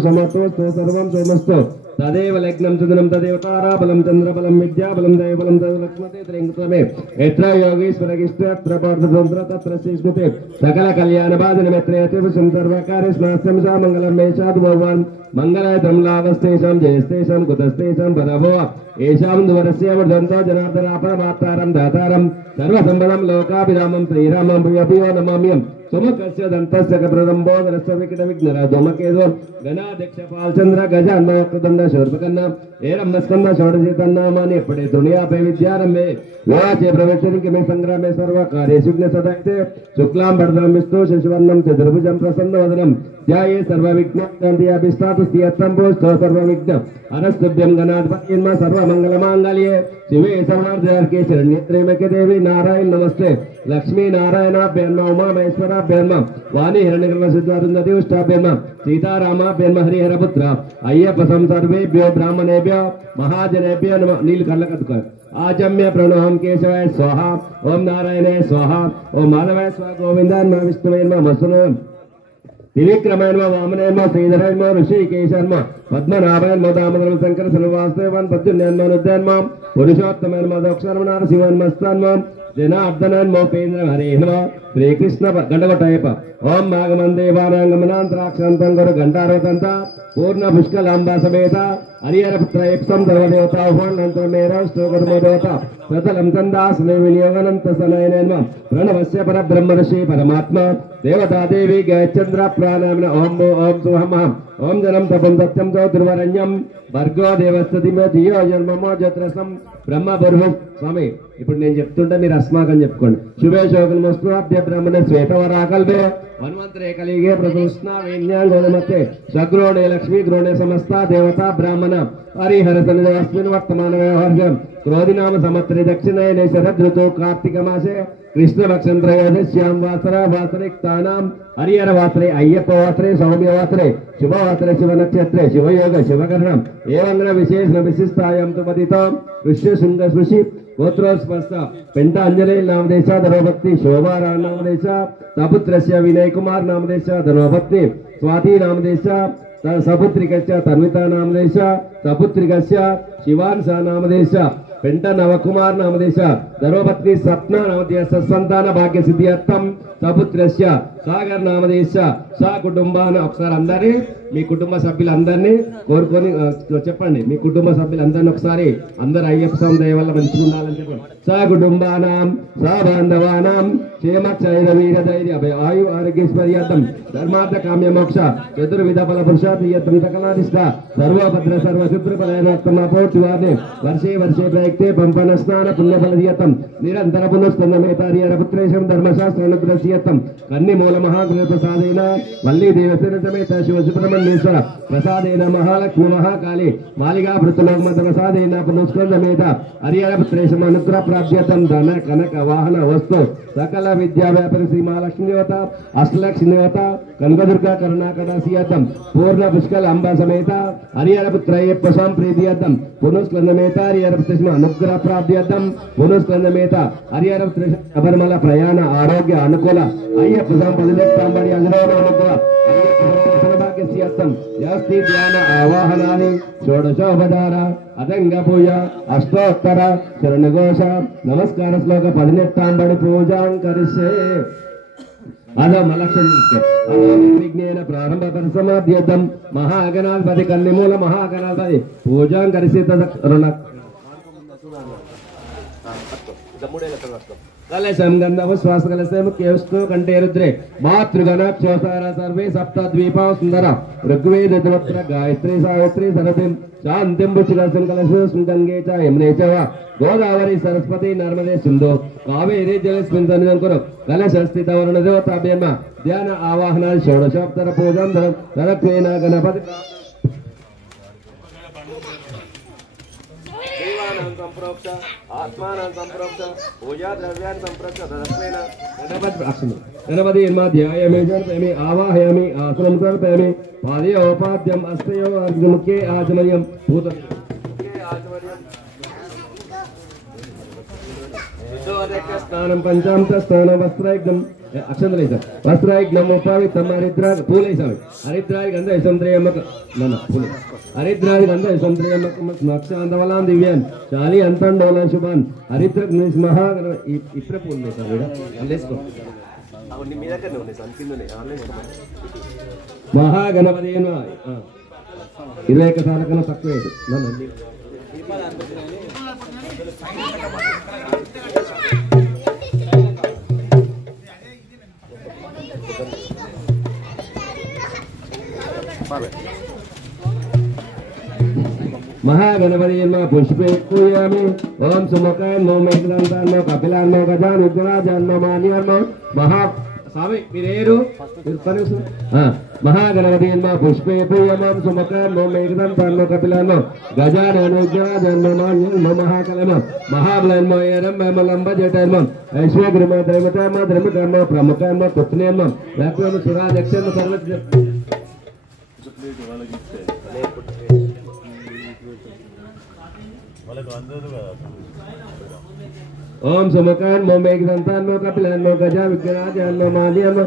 समर्थोस्तु सर्वं सोमस्तु तदेव लग्नं चंद्रं तदेव ताराबलं चंद्रबलं विद्याबलं दैवबलं तद्लक्ष्मते त्रिंगतमे यत्र योगीश्वरगिष्टत्र पार्थतंत्र तत्र स्मृते सकल कल्याणबाधनमित्रयते सर्वकार्यस्मास्यं सा मङ्गलं मे साधु भगवान् मंगलाय तमलावस्तेषां जयस्तेषां कुतस्तेषां पदभो येषां द्वरस्य वर्धन्तो जनार्दनापरमात्तारं दातारं सर्वसम्पदं लोकाभिरामं श्रीरामं प्रियप्रियो नमाम्यहम् सोमकस्य दन्तस्य कप्रदम्बोदरस्य विकटविघ्नराजोमकेदो गणाध्यक्ष पालचंद्र गजान्नवक्रदण्ड शूर्पकर्ण एरम्बस्कन्द षोडशीतन्नामानि पठे दुनियापे विद्यारम्भे वाचे प्रवेशनिके मे संग्रामे सर्वकार्येषु विघ्नसदयते शुक्लां वरदं विष्णु शशिवर्णं चतुर्भुजं प्रसन्नवदनं ध्याये सर्वविघ्नोपशान्तयेत्तं भूस्तो सर्वविघ्न हरस्तुभ्यं गणाधिपतिर्मा सर्वमङ्गलमाङ्गल्ये शिवे सर्वार्थसाधके शरण्ये देवी नारायण नमस्ते लक्ष्मी नारायणाभ्यां नमः उमामहेश्वराभ्यां नमः वाणी हिरण्यगर्भसिद्धारुन्धति उष्टाभ्यां नमः सीतारामाभ्यां नमः हरिहरपुत्र अय्यप्प सर्वेभ्यो ब्राह्मणेभ्यो महाजनेभ्यो नमः नीलकण्ठकः आजम्य प्रणोहं केशवाय स्वाहा ओम नारायणाय स्वाहा ओम माधवाय स्वाहा गोविन्दाय नमः विष्णुवे नमः वसुदेवाय त्रिविक्रमाय नमः वामनाय नमः श्रीधराय नमः ऋषिकेशाय नमः पद्मनाभाय नमः दामोदर शंकर श्रीवासुदेवाय पद्मनाभाय नमः पुरुषोत्तमाय नमः दक्षिणाय शिवाय नमः जनार्दनाय नमः उपेन्द्र हरे नमः श्रीकृष्ण गंडगोटयप ओम मागमंदेवानांगमनांतराक्षांतं गुरु घंटारवतंत पूर्ण पुष्कलांबा समेत हरिहरपुत्र एप्सं सर्वदेवता उपानंतमेरा स्तोत्रमोदेवता प्रतलं चंदास विनियोगनंत सनयन नमः प्रणवस्य परब्रह्म ऋषि परमात्मा देवता देवी गायचंद्र प्राणायाम ओम ओम सुहमहम ओम जनम तपं सत्यं ज्योतिर्वरण्यं भर्गो देवस्य धीमहि धियो यो नमो ज्योतिरसं ब्रह्म पूर्व स्वामी ఇప్పుడు నేను చెప్తుంటే మీరు అస్మాకని చెప్పుకోండి శుభే శోకం వస్తు అభ్య బ్రహ్మణ శ్వేతవరాకల్పే వన్వంతరే కలిగే ప్రకృష్ణ వేణ్యాంగోనమతే సగ్రోణే లక్ష్మీ గ్రోణే సమస్త దేవతా బ్రాహ్మణ హరిహర సన్నిధస్మిన్ వర్తమాన వ్యవహార్యం క్రోధినామ సమత్రే దక్షిణాయనే శరద్ ఋతు కార్తీక మాసే कृष्ण पक्षं त्रयोदश्यां वासरिक्तानां हरिहर वासरे अय्यप्प वासरे सौम्य वासरे शुभ वासरे शिव नक्षत्रे शिवयोग शिवकर्णम् एवं विशेष विशिष्टायां तु पतितां ऋष्य शृंग ऋषि गोत्रोस्पर्श पेंट अंजलि नामदेश धर्मपत्नी शोभारा नामदेश सपुत्रस्य विनय कुमार नामदेश धर्मपत्नी स्वाति नामदेश सपुत्रिकस्य तन्विता नामदेश सपुत्रिकस्य शिवांश नामदेश पेंट नवकुमार नामदेश धर्मपत्नी सप्ना नामदेश संतान भाग्य सिद्ध्यर्थम सपुत्रस्य सागर नामदेश सा कुटुंबान ఒకసారి అందరి మీ కుటుంబ సభ్యులందర్నీ కోరుకొని చెప్పండి మీ కుటుంబ సభ్యులందర్నీ ఒకసారి అందరూ అయ్యప్ప స్వామి దయ వల్ల మంచిగా ఉండాలని చెప్పండి సా కుటుంబానాం సా బాంధవానాం క్షేమ క్షైర వీర ధైర్య ఆయు ఆరోగ్యైశ్వర్యార్థం ధర్మార్థ కామ్య మోక్ష చతుర్విధ ఫల పురుషార్థం సకలాదిష్ట సర్వభద్ర సర్వశుద్ర ఫలనార్థం అపోర్చువాదే వర్షే వర్షే ప్రయుక్తే పంపన స్నాన పుణ్యఫలదీయతం నిరంతర పునఃస్కందమేతార్య పుత్రేశం ధర్మశాస్త్ర అనుగ్రహీయతం కన్ని మూల మహాగ్రహ ప్రసాదేన వల్లి దేవసేన సమేత శివ సుబ్రహ్మణ్యేశ్వర ప్రసాదేన మహాలక్ష్మి మహాకాళి మాలిగా భృతలోకమత ప్రసాదేన పునఃస్కందమేత హరిహర పుత్రేశం అనుగ్రహ ప్రాప్యతం ధన కనక వాహన వస్తు సకల విద్యా వ్యాపారి శ్రీ మహాలక్ష్మి దేవత అష్టలక్ష్మి దేవత కనకదుర్గ కరుణాకటాసియతం పూర్ణ పుష్కల అంబ సమేత హరిహర పుత్ర అయ్యప్ప స్వామి ప్రీతియర్థం పునఃస్కందమేత హరిహర పుత్రేశం అనుగ్రహ ప్రాప్యర్థం పునఃస్కందమేత హరిహర పుత్రేశం శబరిమల ప్రయాణ ఆరోగ్య అనుకూల అయ్యప్ప స్వామి పదినెట్టాంబడి అనుగ్రహ అనుగ్రహ जास्ति ध्यान आवाहनानि षोडशोपचार अदंग पूजा अष्टोत्तर शरणघोष नमस्कार श्लोक 18 पूजा करिष्ये विघ्नेन प्रारंभ परिसमाप्यतं महागणाधिपति कन्निमूल महागणाधिपति पूजा करिष्ये तद कलशं गन्धव श्वास कलशं केष्टो कंठे रुद्रे मातृगण क्षोसारा सर्वे सप्तद्वीपा सुंदर ऋग्वेद तत्र गायत्री सावित्री सरस्वती शांतिं बुचिकलशं कलशं गंगे च यमुने च वा गोदावरी सरस्वती नर्मदे सिंधु कावेरी जलस्मिन् सन्निधिं कुरु कलशस्थितवर्ण देवताभ्यः ध्यान आवाहन षोडशोत्तर पूजं तदक्षेण गणपति संप्रोक्त आत्मानं संप्रोक्त पूजा द्रव्यान् संप्रोक्त तदक्षेण गणपति ध्यायामि जर्पयामि आवाहयामि आसनं समर्पयामि पादयो उपाद्यम् हस्तयो मुखे आचमनीयं भूतमुखे आचमनीयं स्नानं पंचामृत स्नानं वस्त्रयज्ञम् अक्षन्तलेश वस्त्रयज्ञम् उपवित्रं हरिद्राय पूलयिसामि हरिद्राय गन्धयसंत्रयमक नन पूल हरिद्राय गन्धयसंत्रयमक नक्षान्तवलां दिव्यान् शाली अंतंडोलन शुभान् हरिद्रग्निस् महागण इप्र पूलयिसा बेटा लेस्को అవన్నీ మీ దగ్గరనే ఉన్నాయి సార్ కిందనే ఆన్లైన్ మహాగణపతి 21 సార్ల కన్నా తక్కువ లేదు నన్ను महागणपति पुष्पे पूजयामि ओम सुमुखाय नमो मेघदंताय नमो कपिलाय नमो गजानन उग्राजाय नमो मान्याय नमो महा स्वामी मेरेरु महागणपति पुष्पे पूजयामि सुमुखाय नमो मेघदंताय नमो कपिलाय नमो गजानन उग्राजाय नमो मान्याय नमो महाकालाय नमो महाबलाय नमो एरंबाय नमो लंबजटाय नमो ऐश्वर्यमय दैवताय नमो धर्मकाय नमो प्रमुखाय नमो पुत्रने नमो व्यापक सुराध्यक्षाय नमो सर्वज्ञ ओम सुमुखाय नमो मेघदंताय नमो कपिलाय नमो गजानन विघ्नराजाय नमो मान्याय नमो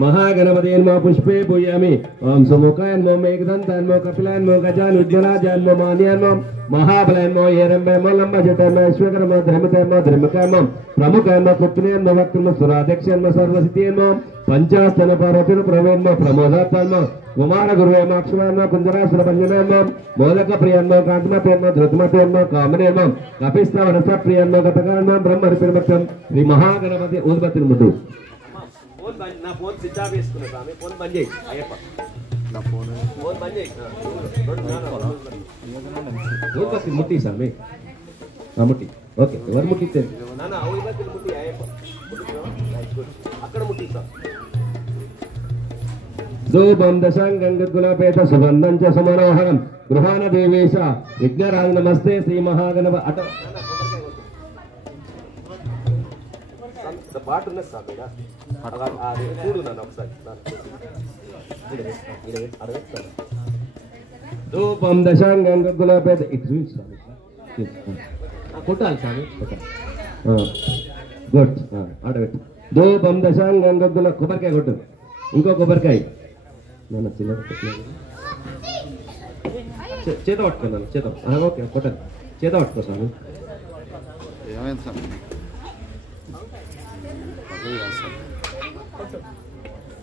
महागणपति नमः पुष्पे पूजयामि ओम सुमुखाय नमो मेघदंताय नमो कपिलाय नमो गजानन विघ्नराजाय नमो मान्याय नमो महाबलाय नमो एरंबाय नमो लंबजटाय नमो ऐश्वर्यमय नमो धर्मकाय नमो प्रमुखाय नमो पुत्रने नमो वक्त्र नमो सुराध्यक्षाय नमो सर्वसिद्धिये नमो पंचास्तन पार्वतीन प्रवेद नमो प्रमोदात्मा नमो कुमार गुरुवे नमो अक्षराय नमो कुंजरासुर भंजनाय नमो मोदक प्रियाय नमो कांतमते नमो धृतमते नमो कामने नमो कपिस्तव रस प्रियाय नमो गतकाय नमो ब्रह्मरिपिर्मक्षं श्री महागणपति उद्भतिन मुद्दु నా ఫోన్ స్విచ్ ఆఫ్ చేసుకున్నా స్వామి ఫోన్ బంద్ చేయి అయ్యప్ప నా ఫోన్ బంద్ చేయి ఊర్వశి ముట్టి స్వామి ముట్టి ఓకే ఎవరు ముట్టితే నానా ఊర్వశి ముట్టి అయ్యప్ప అక్కడ ముట్టి సార్ ధూపం దశాంగం గులాపేత సుగంధం చ సమనోహరం గృహాన దేవేశ విఘ్నరాజ నమస్తే శ్రీ మహాగణప అట పాటు ఉన్నది సార్ చూడు నన్ను ఒకసారి ధూపం దశాంగం గులాపేత కొట్టాలి స్వామి గుడ్ ఆడబెట్టు ధూపం దశాంగం గుల కొబ్బరికాయ కొట్టు ఇంకో కొబ్బరికాయ నన్ను చిన్న చేత పట్టుకో నన్ను చేత ఓకే కొట్టండి చేత పట్టుకో స్వామి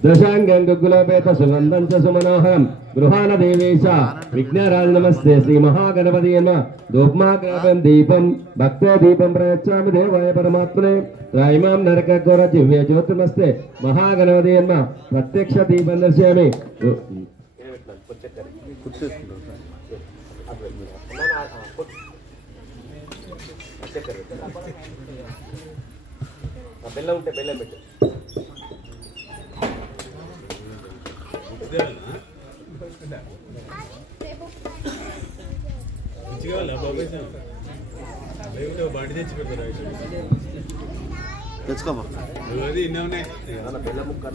दशांगं गुलापेत सुगंधं च सुमनोहरं गृहान देवेश विघ्नराज नमस्ते श्री महागणपति नमः धूपमाग्रापं दीपं भक्त्या दीपं प्रयच्छामि देवाय परमात्मने त्रैमां नरकघोर जिह्वे ज्योतिर्नमस्ते महागणपति नमः प्रत्यक्ष दीपं दर्शयामि బెల్లం ఉంటే బెల్లం పెట్టు బాడీ తెచ్చి పెడతారు తెచ్చుకోమా బెల్లం ముక్క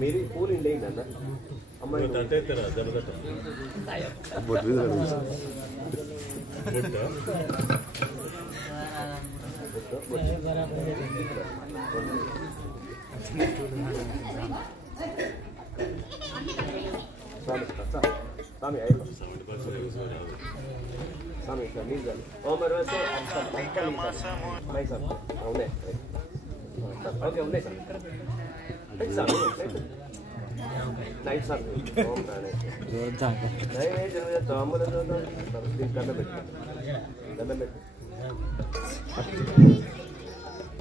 మీరు పూలు ఇండేయండి అన్న అమ్మాయి తట్టేస్తారా జరగట Sami ayo. Sami kami jalan. Oh merasa. Mai sam. Oh ne. Oke, oh ne sam. Sami.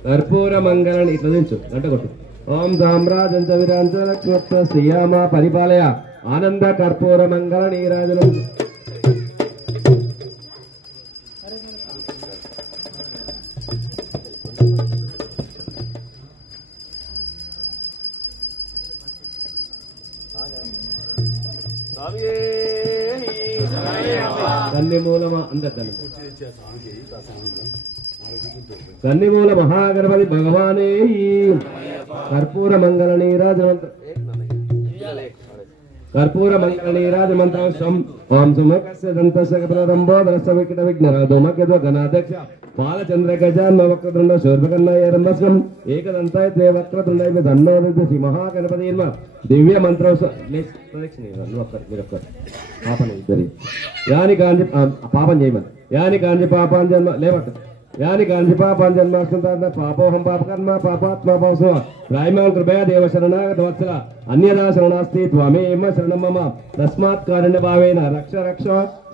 కర్పూర మంగళని ఇట్లా దించు గంట కొట్టు. ఓం సామ్రాజంచ విరాంచ శ్రీయామ పరిపాలయ ఆనంద కర్పూర మంగళ నీరాజనం. కన్నిమూలమా అందరు కన్నిమూల మహాగణపతి భగవానే కర్పూర మంగళ నీరాజనం. కర్పూర మంగళ నీరాజమంత్రం. ఓం సుమకస్య దంతస్య కపిలదంబోదరస్య వికట విఘ్నరాధోమకేతో గణాధ్యక్ష బాలచంద్ర గజాన్మ వక్రతుండ శూర్పకర్ణాయరంభస్వం ఏకదంతాయ తే వక్రతుండైవ ధన్నోదయ శ్రీ మహాగణపతి దివ్య మంత్రం. పాపం ఇద్దరి యాని కాంజి పాపం చేయమని యాని కాంజి పాపాన్ జన్మ లేవట యాని కాంజి పాపాన్ జన్మాస్కంత పాపోహం పాపకర్మ పాపాత్మ పాపస్వ ప్రాయమాం కృపయా దేవ శరణాగత వత్సల అన్యదా శరణాస్తి త్వమేవ శరణం మమ తస్మాత్ కారుణ్య భావేన రక్ష రక్ష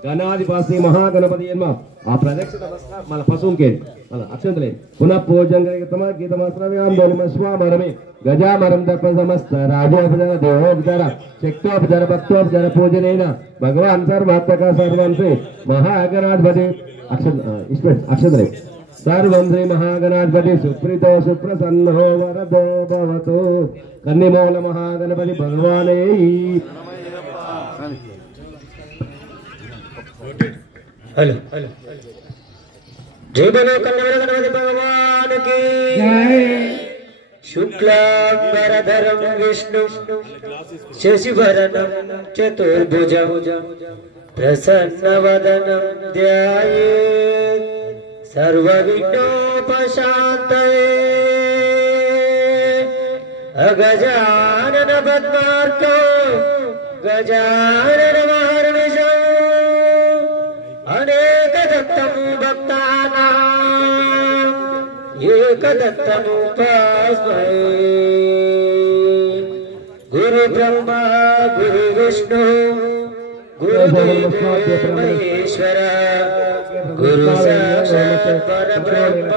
గణాధిపాసి మహాగణపతి జన్మ. ఆ ప్రదక్షిణ మన పశువుకేది మన అక్షంతలే పునః పూజం గీతమ గీతమస్రవ్యాం ధనుమస్వామరమే గజామరం దర్ప సమస్త రాజోపచార దేవోపచార శక్తోపచార భక్తోపచార పూజనైన భగవాన్ సర్వాత్మక సర్వం శ్రీ మహాగణాధిపతి అక్షంతలే సర్వం శ్రీ మహాగణాధిపతి సుప్రీతో సుప్రసన్నో వరదో భవతు. కన్నిమూల మహాగణపతి భగవానే हेलो जय बोलो कन्नड़ गणपति भगवान की जय. शुक्लांबरधरं विष्णु शशिवरनं चतुर्भुजं प्रसन्नवदनं ध्यायेत् सर्वविघ्नोपशान्तये. अगजानन पद्मार्को गजानन महर्निशो अनेकदत्तं भक्तानां एकदत्तमुपास्महे. गुरु ब्रह्मा गुरु विष्णु गुरुदेवो महेश्वर गुरु साक्षात् परब्रह्म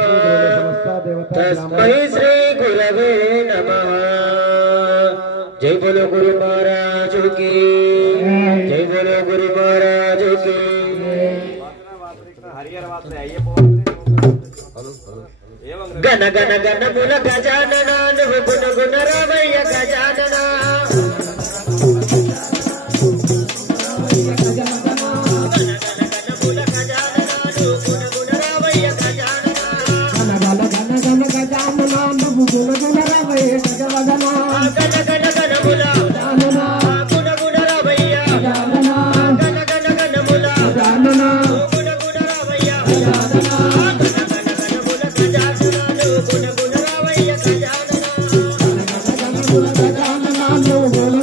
तस्मै श्री गुरवे नमः. जय बोलो गुरु महाराज की जय बोलो गुरु महाराज की. गण गण गण मुल गजानन गुण गुण रावయ్య गजानन. Gana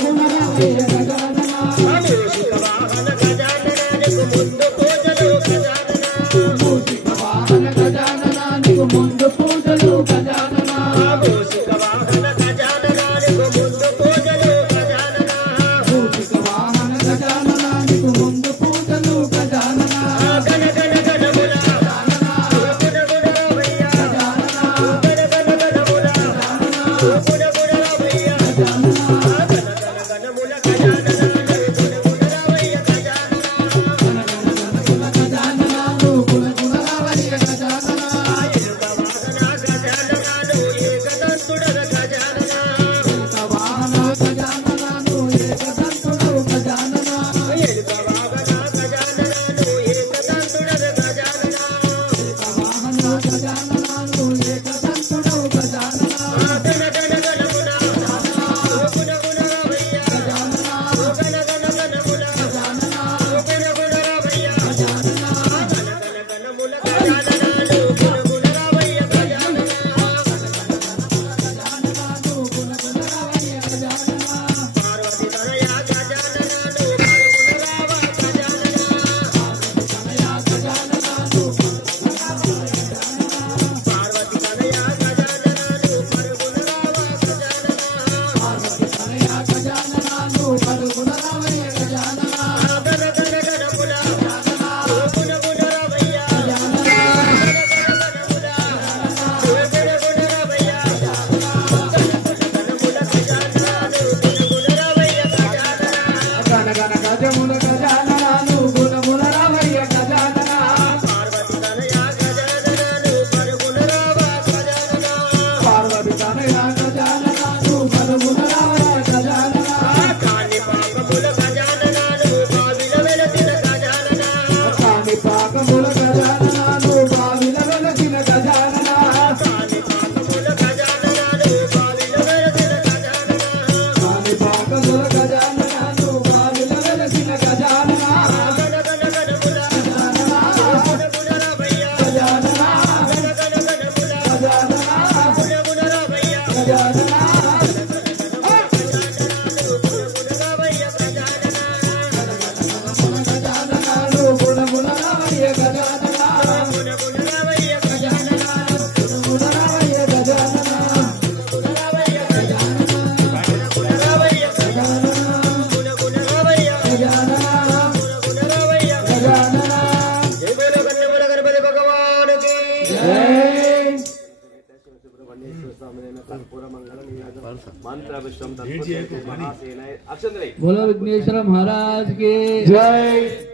बोलो विघ्नेश्वर महाराज के जय।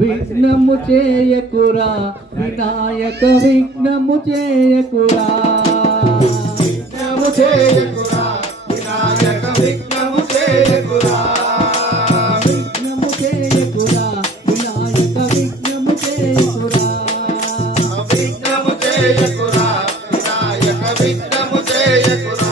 विघ्नमु चेयकुरा विनायक विघ्नमु चेयकुरा विघ्नमु चेयकुरा विनायक विघ्नमु चेयकुरा विघ्नमु चेयकुरा विनायक विघ्नमु चेयकुरा विघ्नमु चेयकुरा विनायक विघ्नमु चेयकुरा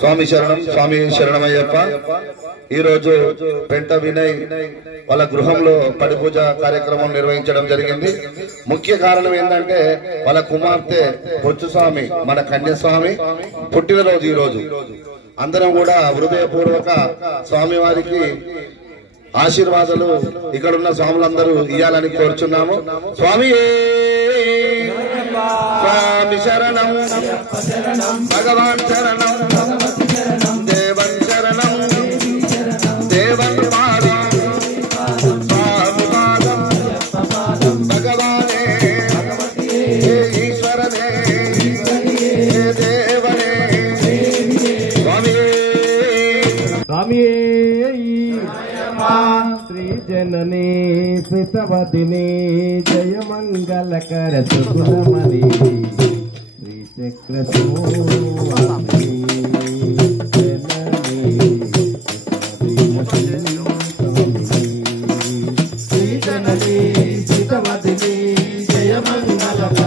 స్వామి శరణం, స్వామి శరణమయ్యప్ప. ఈ రోజు పెంట వినయ్ వాళ్ళ గృహంలో పడి పూజ కార్యక్రమం నిర్వహించడం జరిగింది. ముఖ్య కారణం ఏంటంటే వాళ్ళ కుమార్తె బొచ్చుస్వామి మన కన్యస్వామి పుట్టినరోజు ఈ రోజు. అందరం కూడా హృదయపూర్వక స్వామి వారికి ఆశీర్వాదాలు ఇక్కడున్న స్వాములందరూ ఇయ్యాలని కోరుచున్నాము. స్వామి స్వామి శరణం, భగవాన్ శరణం, దేవన్ శరణం, దేవన్ పాదం, స్వామి పాదం, భగవానే ఈశ్వరనే స్వామి శ్రీ జననీ పితవదిని జయ మంగళకర సుగుణమణి శ్రీ చక్ర శ్రీ జననీ పితవదిని జయ మంగళకర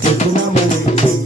సుగుణమణి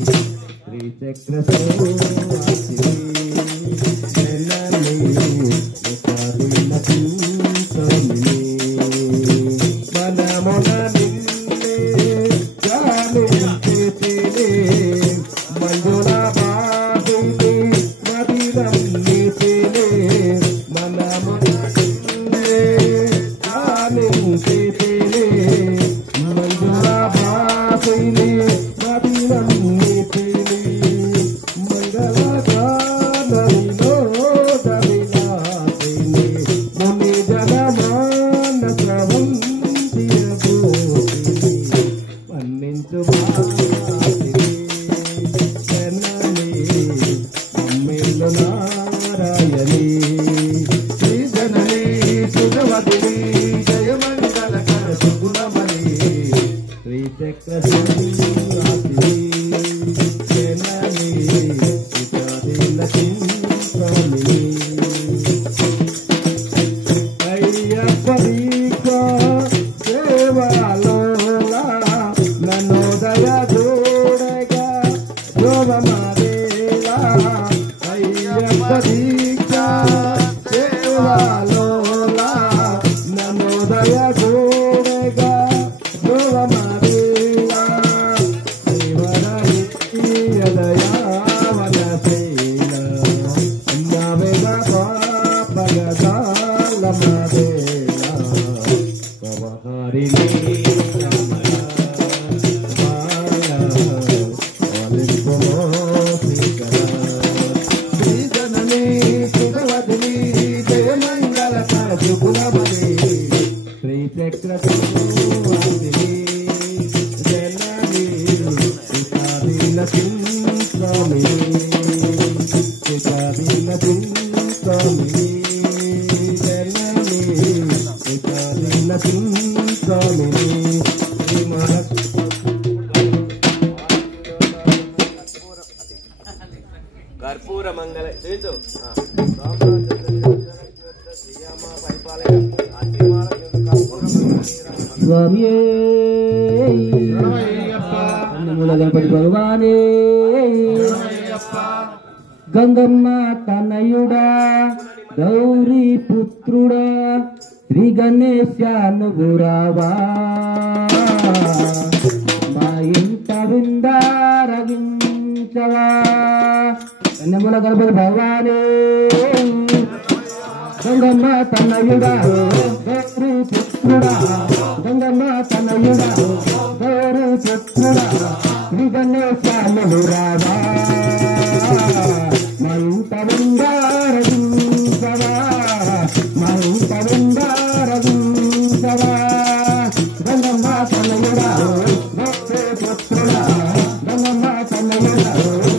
కర్పూర మంగళ స్వామి గణపతి భగవానే గంగమ్మ తనయుడా గౌరీ పుత్రుడా శ్రీ గణేశ నువ్వు రావా మా ఇంట విందారగించవా కన్నెముల గణపతి భగవానే గంగమ్మ తనయుడా గౌరీ పుత్రుడా గంగమ్మ తనయుడా గౌరీ పుత్రుడా శ్రీ గణేశ నువ్వు రావా మా ఇంట విందారగించవా మా ఇంట విందారగించవా గంగమ్మ తనయుడా గౌరీ పుత్రుడా గంగమ్మ తనయుడా గౌరీ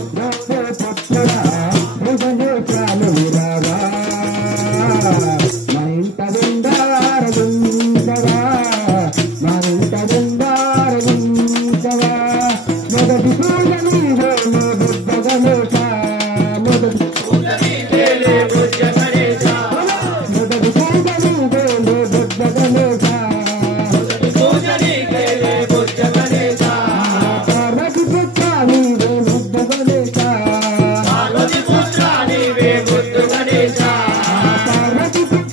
పుత్రుడా శ్రీ గణేశ నువ్వు రావా మా ఇంట విందారగించవా మా ఇంట విందారగించవా మొదటి పూజ నీవే బుద్ధ గణేశ మొదటి పూజ నీవే బుద్ధ గణేశ మొదటి పూజ నీవే బుద్ధ గణేశ మొదటి పూజ నీవే బుద్ధ గణేశ పార్వతి పుత్ర నీవే బుద్ధ గణేశ పార్వతి పుత్ర నీవే బుద్ధ గణేశ పార్వతి పుత్ర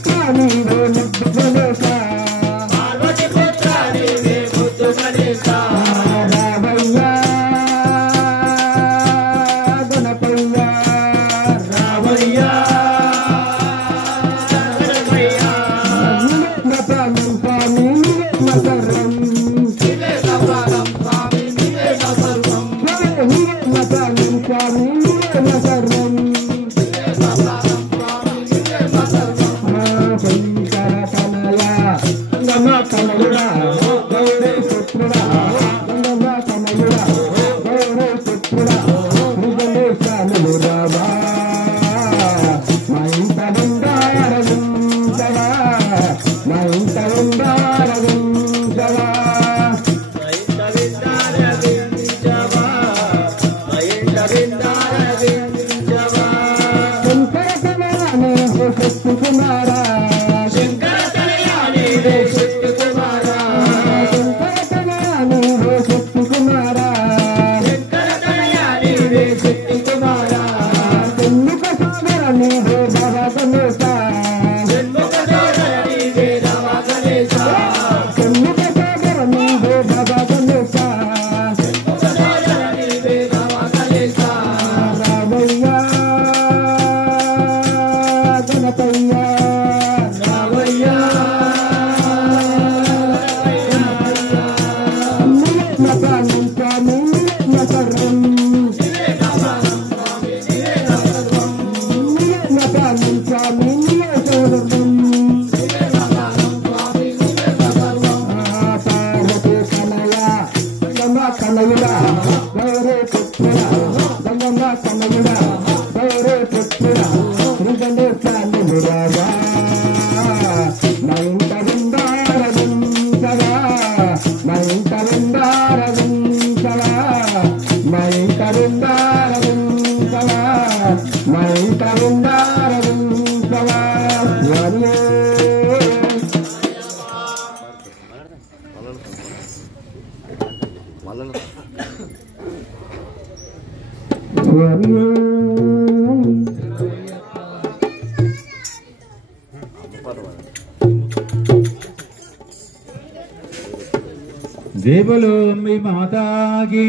जय बोलो अम्बे माता की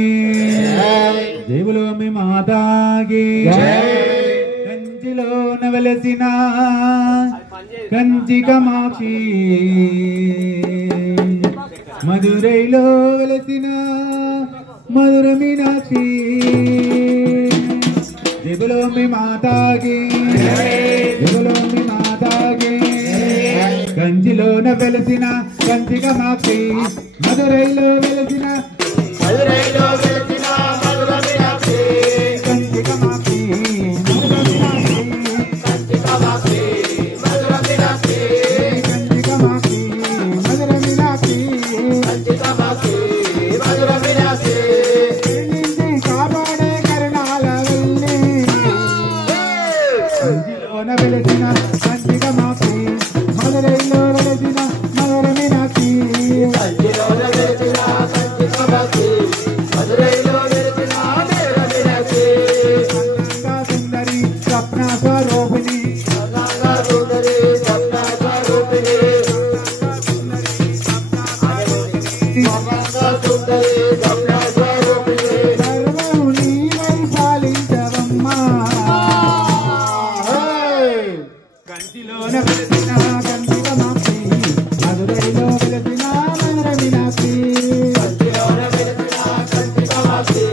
जय बोलो अम्बे माता की कंचिलो नवलसिना कंची कामाक्षी मधुरैलो वेलसिना मधुर मीनाक्षी जय बोलो अम्बे माता की जय बोलो अम्बे माता की कंचिलो नवलसिना कंची कामाक्षी मधुरैलो वेलसिना मधुर मीनाक्षी कंची कामाक्षी मधुर मीनाक्षी कंची कामाक्षी मधुर मीनाक्षी कंची कामाक्षी मधुर मीनाक्षी कंची कामाक्षी मधुर मीनाक्षी निंदी कापाडे करुणाल वल्ली कंचिलोन वेलसिना कंची कामाक्षी मधुरैलो वेलसिना मधुर मीनाक्षी कंचिलोन वेलसिना कंची कामाक्षी मधुरैलो वेलसिना मधुर मीनाक्षी गंगा सुंदरी सपना स्वरूपिणी गंगा सुंदरी सपना स्वरूपिणी गंगा सुंदरी सपना स्वरूपिणी सर्वहुनी वैशालिंचवम्मा कंचिलोन वेलसिना कंची कामाक्षी मधुरैलो वेलसिना मधुर मीनाक्षी कंचिलोन वेलसिना कंची कामाक्षी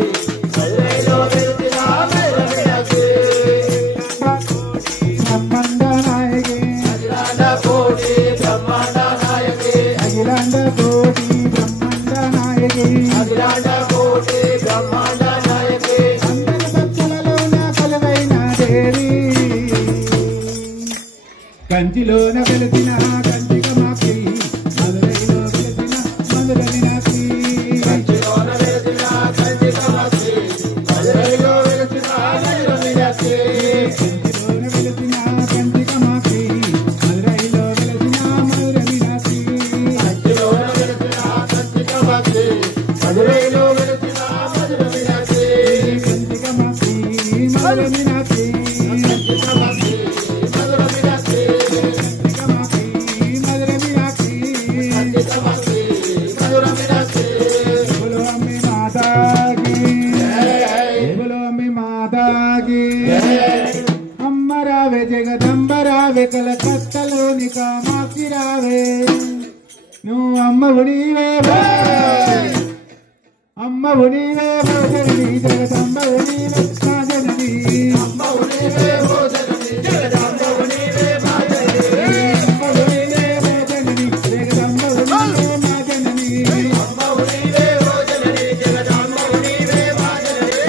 मधुरैलो वेलसिना मधुर मीनाक्षी ब्रह्मांड नायके अखिलांड कोटि ब्रह्मांड नायके अखिलांड कोटि ब्रह्मांड नायके अखिलांड कोटि ब्रह्मांड नायके अंदर भक्తులలోన కొలువైన దేవి కంచిలోన వెలసిన కంచి కామాక్షి మధురైలో వెలసిన మధుర మీనాక్షి కంచిలోన వెలసిన కంచి కామాక్షి మధురైలో వెలసిన మధుర మీనాక్షి కంచిలోన వెలసిన కంచి కామాక్షి మధురైలో వెలసిన మధుర మీనాక్షి కంచిలోన వెలసిన కంచి కామాక్షి మధురైలో వెలసిన మధుర మీనాక్షి కంచి కామాక్షి మధుర మీనాక్షి కంచి కామాక్షి మధుర మీనాక్షి అమ్మ రావే జగదంబ రావే కలకత్తలోని కామాక్షి రావే నువ్వు అమ్మవు నీవే అమ్మవు నీవే భోజనని జగదంబవు నీవే నా జనని అమ్మవు నీవే భోజనని జగదంబవు నీవే మా జనని అమ్మవు నీవే భోజనని జగదంబవు నీవే మా జనని అమ్మవు నీవే భోజనని జగదంబవు నీవే మా జనని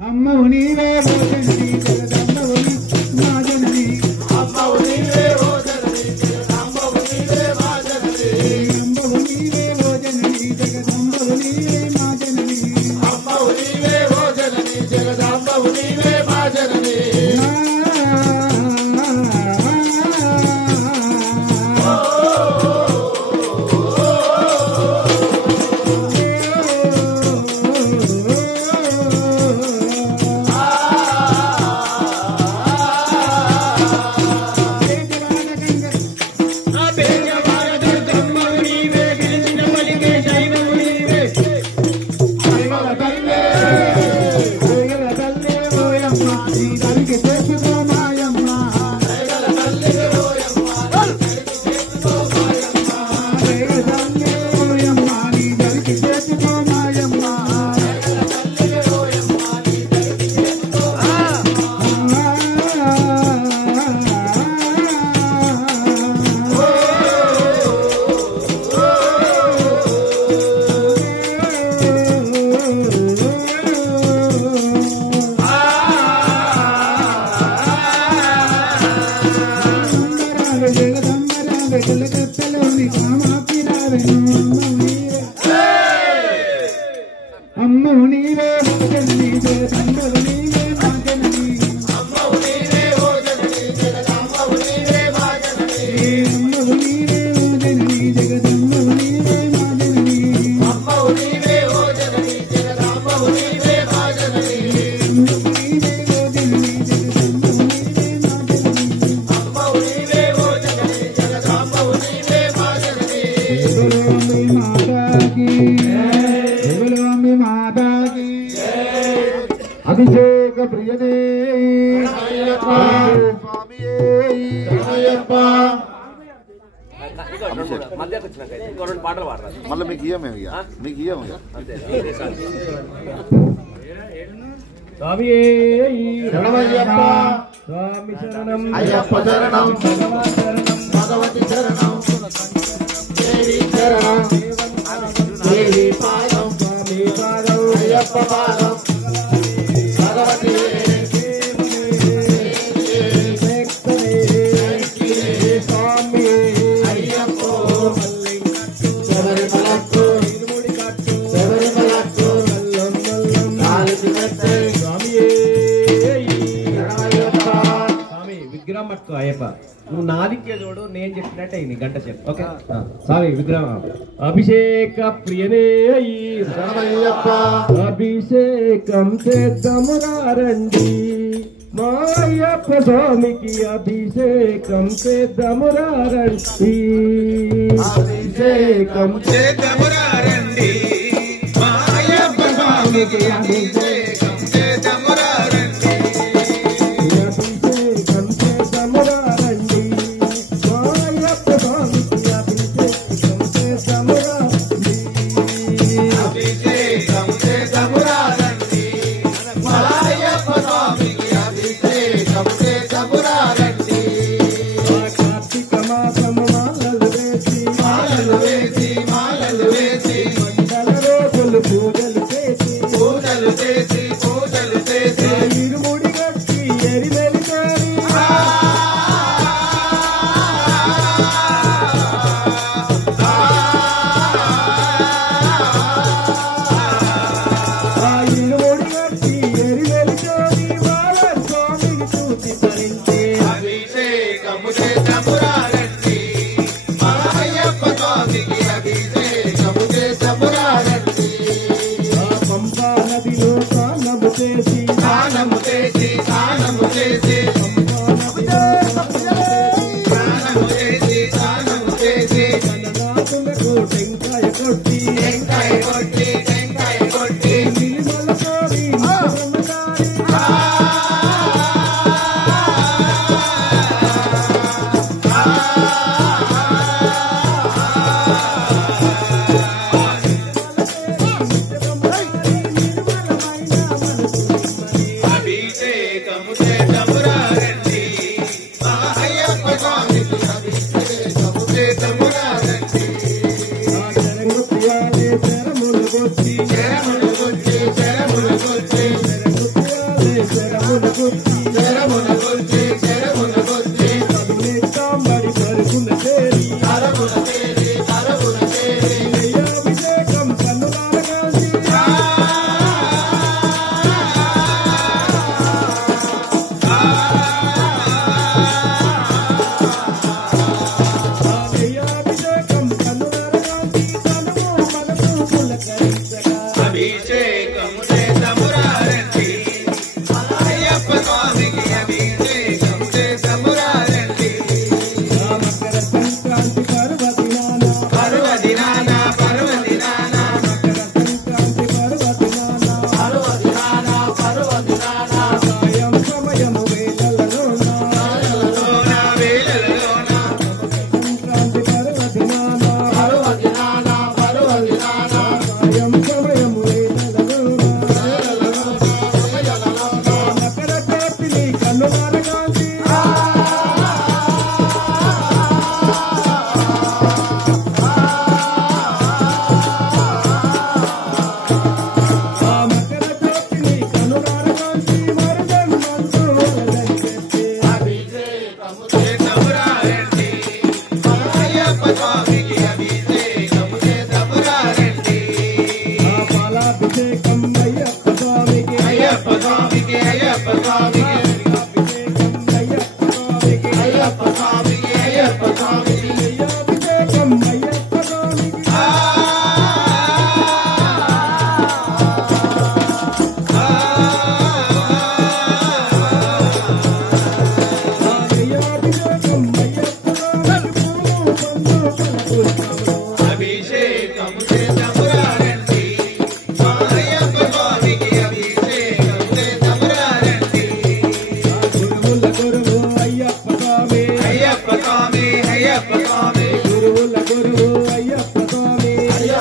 అమ్మవు నీవే భోజనని జగదంబవు మా జనని అమ్మవు నీవే భోజనని జగదంబవు నీవే మా జనని అమ్మవు నీవే భోజనని జగదంబవు నీవే మా జనని అమ్మవు నీవే భోజనని జగదంబవు నీవే మా జనని అమ్మవు నీవే జననీ జగదంబవు నీవే మా జననీ అమ్మవు నీవే ఓ జననీ జగదంబవు నీవే మా జననీ అమ్మవు నీవే ఓ జననీ జగదంబవు నీవే మా జననీ అమ్మవు నీవే ఓ జననీ జగదంబవు నీవే మా జననీ అమ్మవు నీవే ఓ జననీ జగదంబవు నీవే మా జననీ అభిషేక ప్రియదే మళ్ళీ మీకు ఇయ్యమేమి మీకు ఇయ్యము స్వామి శరణమయ్యప్ప స్వామి శరణం అయ్యప్ప శరణం భగవతి శరణం దేవి శరణం దేవి పాదం స్వామి పాదం అయ్యప్ప పాదం భగవతి స్వామి అయ్యప్ప శబరిమలకు శబరిమలకు నాలుగు మెత్తై స్వామి విగ్రహం పట్టుకో అయ్యప్ప నువ్వు నాదికే చూడు నేను చెప్పినట్టే అయింది గంట చెప్పు ఓకే స్వామి విగ్రహం అభిషేక ప్రియనే శరణమయ్యప్ప అభిషేకం చేద్దామురా రండి మా అయ్యప్ప స్వామికి అభిషేకం చేద్దామురా రండి అభిషేకం చేతమురారండి మాయప్ప స్వామికి అభిషేకం చేతమురారండి అభిషేకం చేద్దామురా రండి మా అయ్యప్ప స్వామికి అభిషేకం చేద్దామురా అభిషేకం చేతమురారండి మాయప్ప స్వామికి అభిషేకం చేతమురారండి కార్తీక మాసము మాలలు వేసి మాలలు వేసి మాలలు వేసి మండల రోజులు పూజలు చేసి పూజలు చేసి పూజలు చేసి ఇరుముడి కట్టి ఎరిమెలికారి ఆ ఇరుముడి కట్టి ఎరిమెలికారి వాళ్ళ స్వామిని చూసి తరించి అభిషేకము చేతమురారండి మాయప్ప స్వామికి అభిషేకము చేతమురారండి ఆ పంపా నదిలో స్నానము చేసి స్నానము చేసి స్నానము చేసి స్నానము చేసి స్నానము చేసి గణనాథులకు టెంకాయ కొట్టి టెంకాయ కొట్టి టెంకాయ కొట్టి నిర్మల కోరి బ్రహ్మచారి అభిషేకము చేతమురారండి మాయప్ప స్వామికి అభిషేకము చేతమురారండి శరములు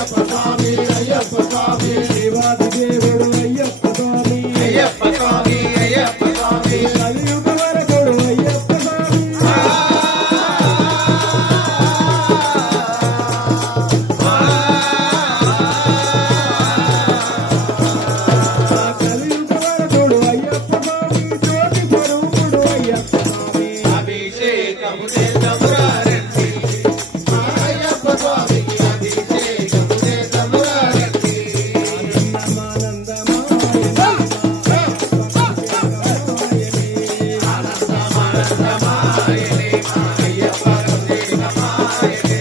అయ్యప్ప స్వామి అయ్యప్ప స్వామి దేవాది దేవుడు అయ్యప్ప స్వామి అయ్యప్ప స్వామి అయ్యప్ప స్వామి కలియుగ వరకుడు అయ్యప్ప స్వామి కలియుగ వరకుడు అయ్యప్ప స్వామి జ్యోతి స్వరూపుడు అయ్యప్ప స్వామి అభిషేకము చేతమురా రండి అయ్యప్ప స్వామికి అభిషేకము చేతమురా రండి ఆనందమానందమాయనే అయ్యప్ప అభిషేకమాయనే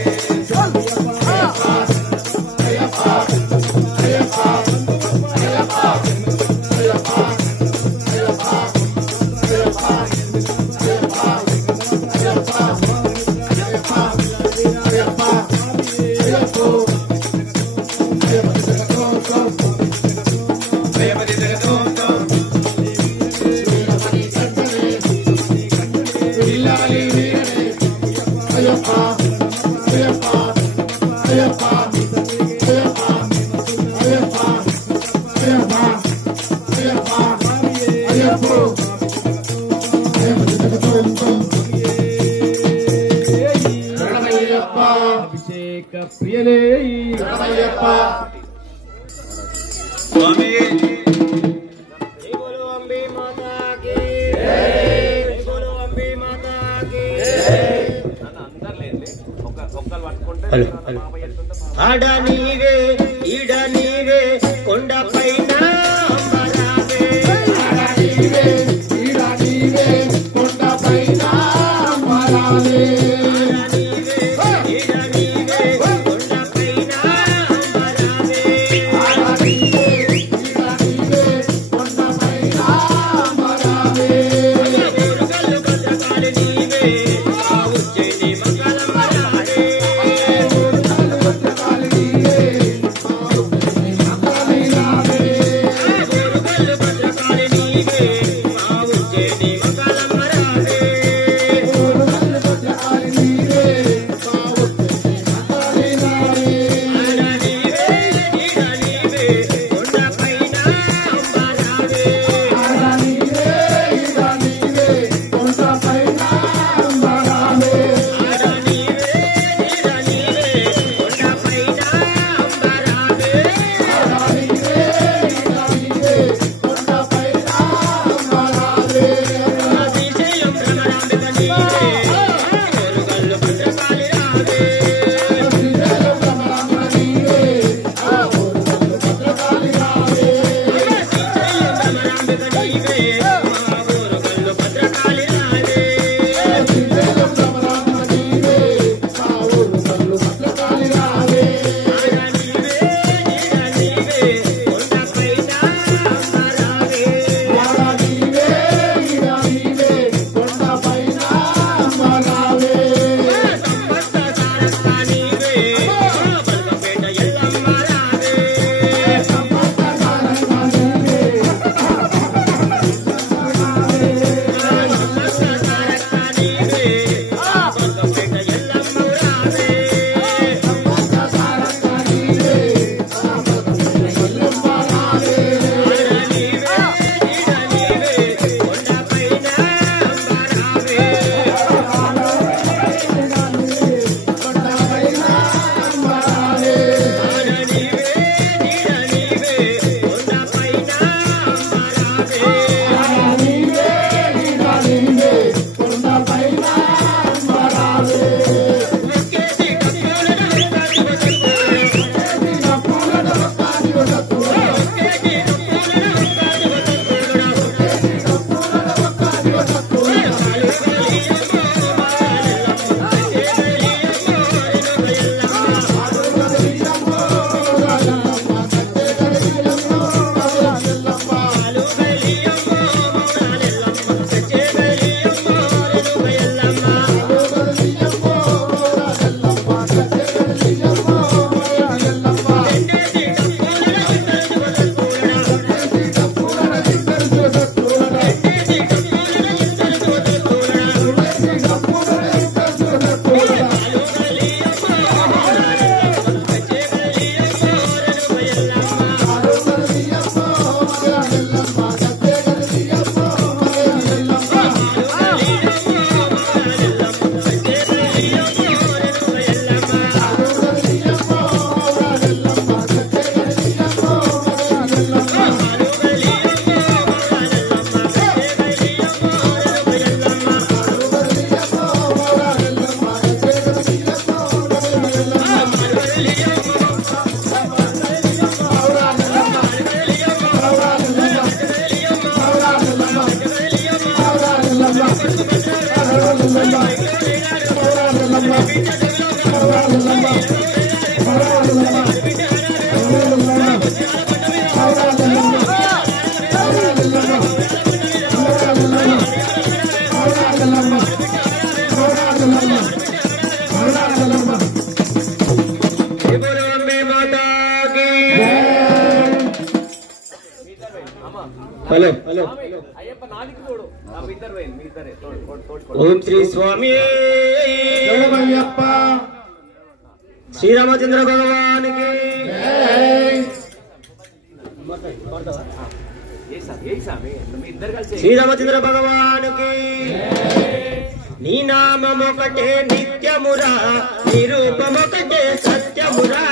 అభిషేక ప్రియలే స్వామి జై బోలో అంబే మాతా కీ జై బోలో అంబే మాతా కీ ఆడ నీవే ఈడ నీవే కొండపైన అంబరావే ఆడ నీవే ఈడ నీవే కొండపైన అంబరావే నీవే హలో ఓం శ్రీ స్వామి శ్రీరామచంద్ర భగవానికి శ్రీరామచంద్ర భగవానికి నీ నామమొకటే నిత్యమురా నిరూపమొకటే సత్యమురా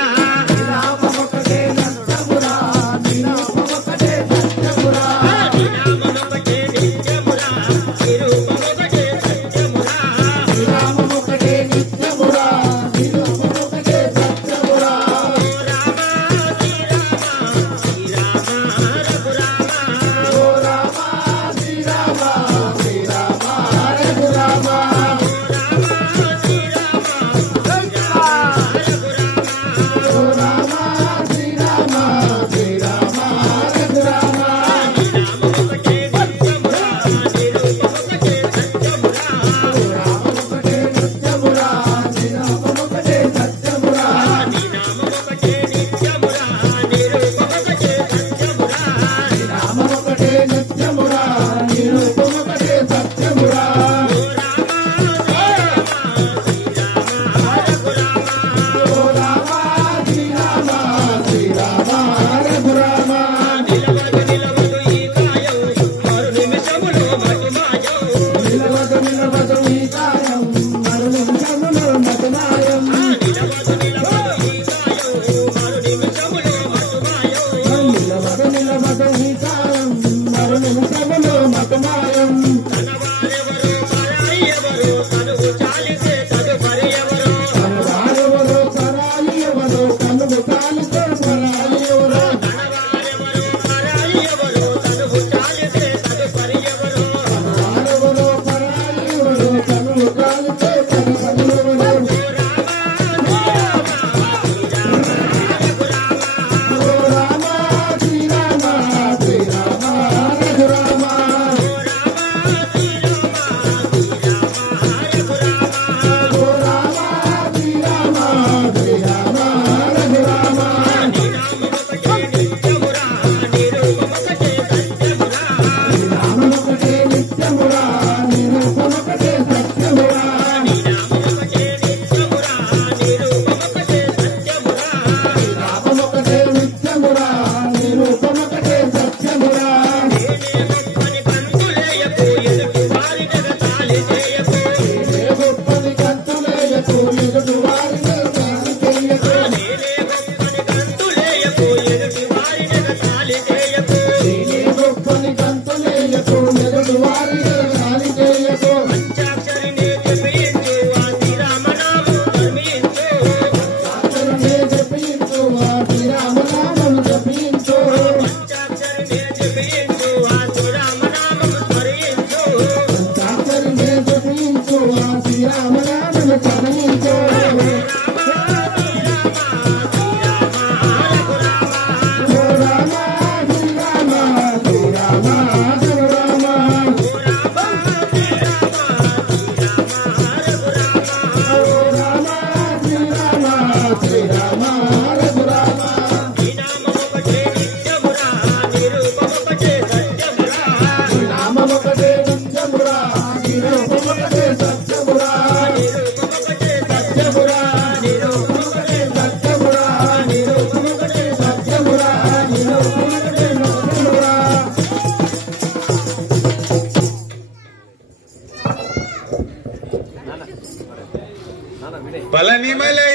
பழனிமலை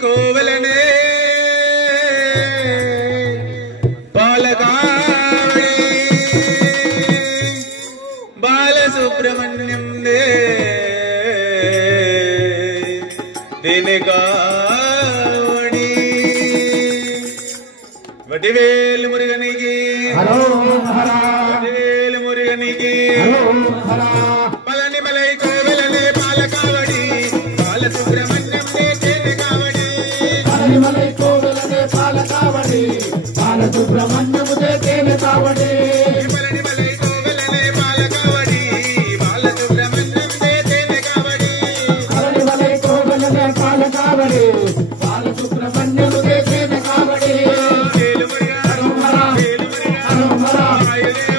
கோவலனே பாலகாவடி பாலசுப்ரமணியம் தே தினகாவடி வடிவேல் முருகனிக்கு வடிவேல் முருகனிக்கு பழனிமலை கோவலனே பாலகாவடி பாலசுப்ரமணியம் தே தினகாவடி பழனிமலை கோவிலனே பாலகாவடி பாலசுப்ரமணியம் தே தினகாவடி பழனிமலை கோவலனே பாலகாவடி பாலசுப்ரமணியம் தே தினகாவடி பழனிமலை கோவிலனே பாலகாவடி பாலசுப்ரமணியம் தே தினகாவடி வேலுமுருகா வேலுமுருகா ஆயுதே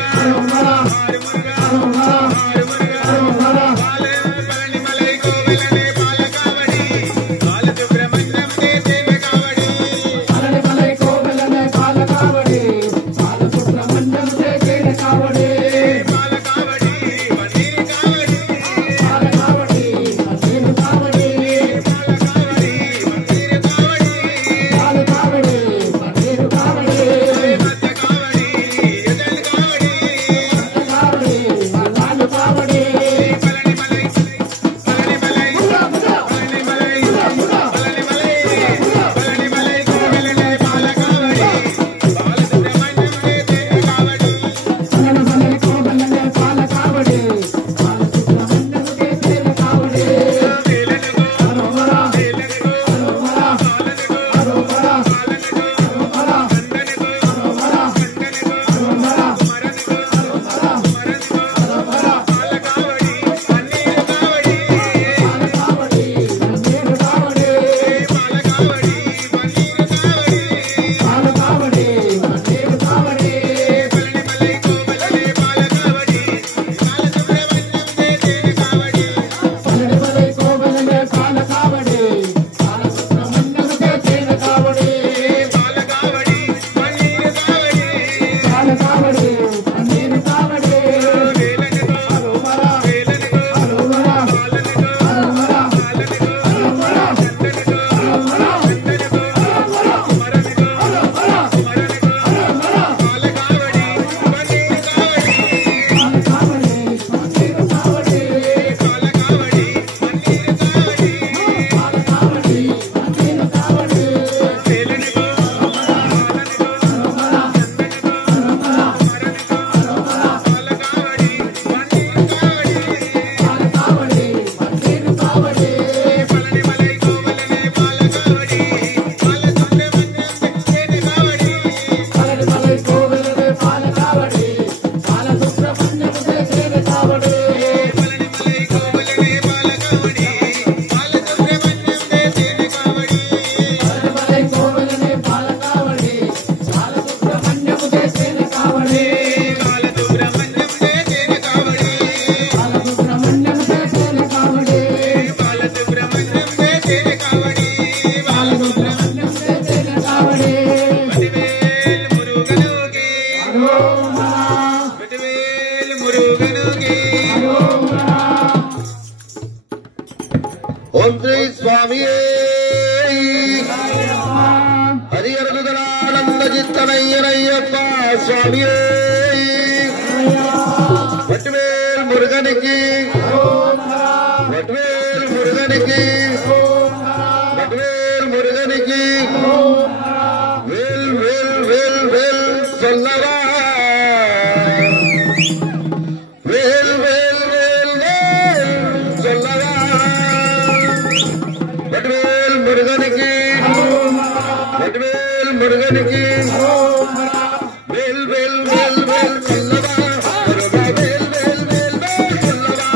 ఓం శ్రీ స్వామి హరిహరదులానంద చిత్తనయ్యనయ్యప్ప స్వామి వట్వేల్ మురుగనికి వట్వేల్ మురుగనికి వట్వేల్ మురుగనికి వేల్ వేల్ వేల్ వేల్ సొల్లవా వేల్ వేల్ వేల్ వేల్ సొల్లవా వట్వేల్ మురుగనికి వట్వేల్ మురుగనికి వేల్ వేల్ వేల్ వేల్ సొల్లవా వేల్ వేల్ వేల్ వేల్ సొల్లవా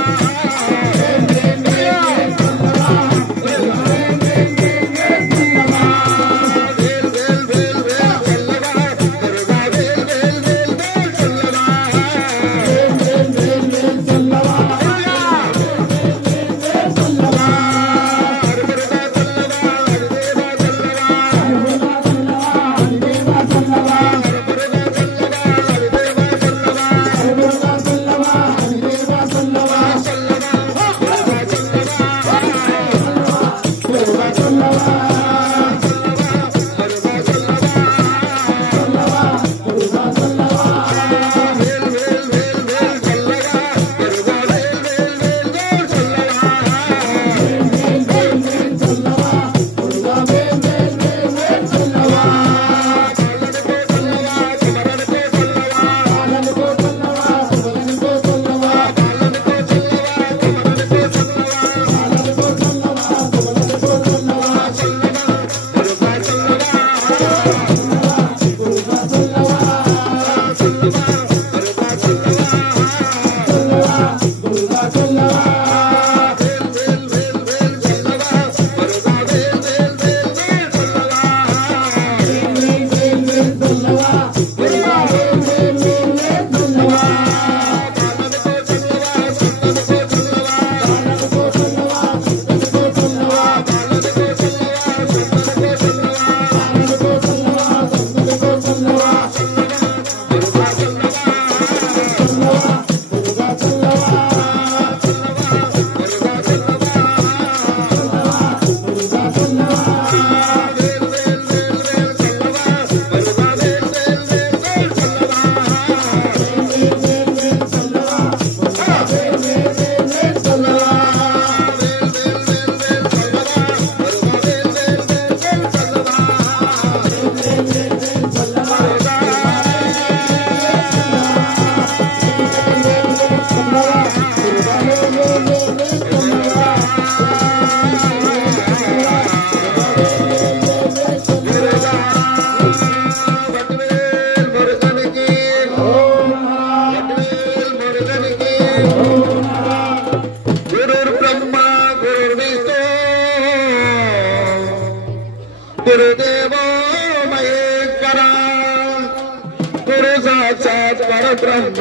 साक्षात् परब्रह्म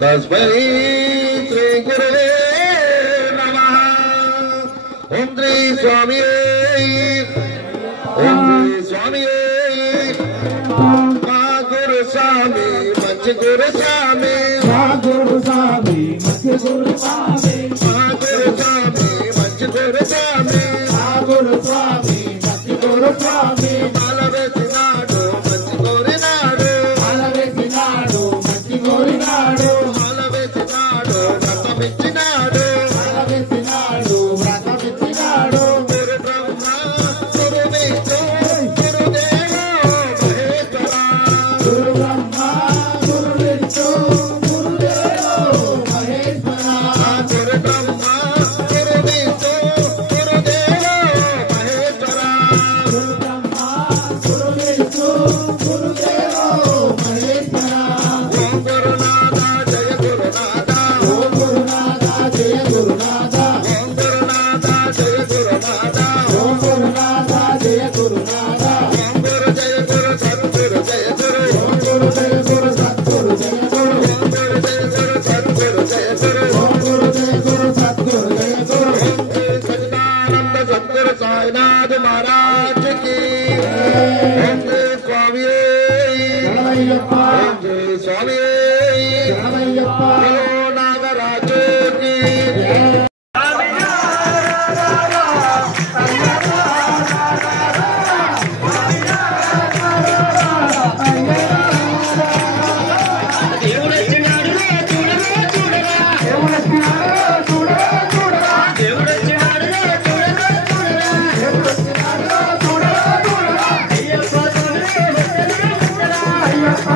तस्मै श्री गुरुवे नमः। ओम श्री स्वामी गुरु स्वामी मंच गुरु स्वामी गुरु स्वामी मध्य गुरु स्वामी गुरु स्वामी मंच गुरु स्वामी गुरु स्वामी मध्य गुरु स्वामी మాలవేసినాడు మంచి కోరినాడు మాలవేసినాడు మధ్య కోరినాడు మాలవేసినాడు వ్రతమిచ్చినాడు మాలవేసినాడు వ్రతమిచ్చినాడు గురు బ్రహ్మ గురు విష్ణు గురుదేవో మహేశ్వర గురు బ్రహ్మ గురు విష్ణు గురుదేవో మహేశ్వర గురు బ్రహ్మ గురు విష్ణు గురుదేవో మహేశ్వర గురు బ్రహ్మ గురు విష్ణు గురుదేవో మహేశ్వర ఓం గురునాథ జయ గురునాథ ఓం గురునాథ జయ గురునాథ ఓం గురునాథ జయ గురునాథ ఓం గురునాథ జయ గురునాథ ఓం గురు జయ గురు సద్గురు జయ గురు ఓం గురు జయ గురు సద్గురు జయ గురు ఓం గురు జయ గురు సద్గురు జయ గురు ఓం గురు జయ గురు సద్గురు జయ గురు ఓం శ్రీ సచిదానంద సద్గురు సాయినాథ్ మహారాజ్ కి ఓం శ్రీ స్వామి శరణమయ్యప్ప ఓం శ్రీ స్వామి శరణమయ్యప్ప హలో నాగరాజు కి అయ్యప్ప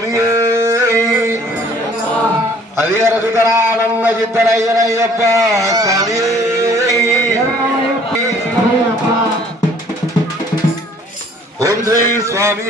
స్వామి హరిహర సుతరానంద చిత్తనయ్యనయ్యప్ప స్వామి ఓం శ్రీ స్వామి